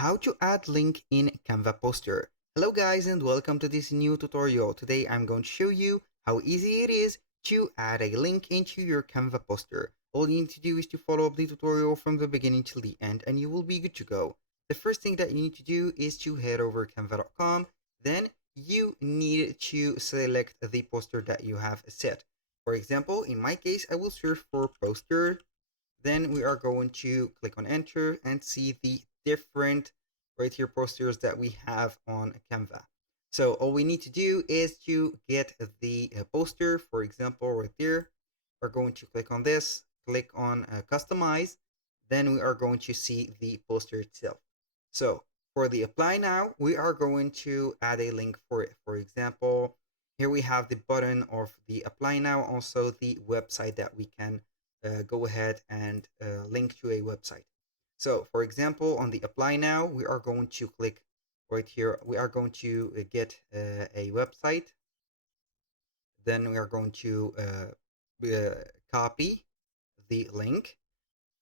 How to add link in Canva poster. Hello guys and welcome to this new tutorial. Today I'm going to show you how easy it is to add a link into your Canva poster. All you need to do is to follow up the tutorial from the beginning till the end and you will be good to go. The first thing that you need to do is to head over canva.com. Then you need to select the poster that you have set. For example, in my case, I will search for poster. Then we are going to click on enter and see the different right here posters that we have on Canva. So all we need to do is to get the poster, for example, right there. We're going to click on this, click on customize. Then we are going to see the poster itself. So for the apply now, we are going to add a link for it. For example, here we have the button of the apply now, also the website that we can go ahead and link to a website. So for example, on the apply now, we are going to click right here. We are going to get a website. Then we are going to copy the link.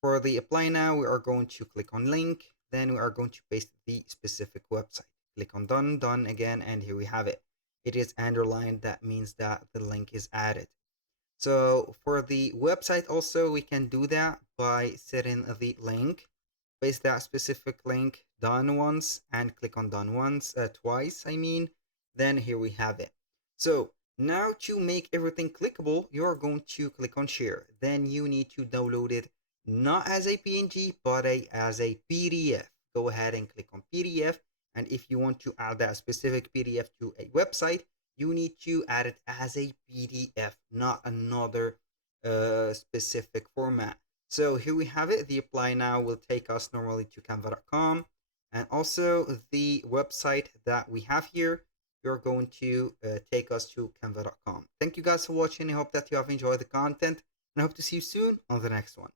For the apply now, we are going to click on link. Then we are going to paste the specific website. Click on done, done again, and here we have it. It is underlined. That means that the link is added. So for the website also, we can do that by setting the link, paste that specific link done once and click on done once, twice, I mean, then here we have it. So now to make everything clickable, you're going to click on share. Then you need to download it not as a PNG, but as a PDF. Go ahead and click on PDF. And if you want to add that specific PDF to a website, you need to add it as a PDF, not another specific format. So here we have it. The apply now will take us normally to canva.com, and also the website that we have here, you're going to take us to canva.com. Thank you guys for watching. I hope that you have enjoyed the content and I hope to see you soon on the next one.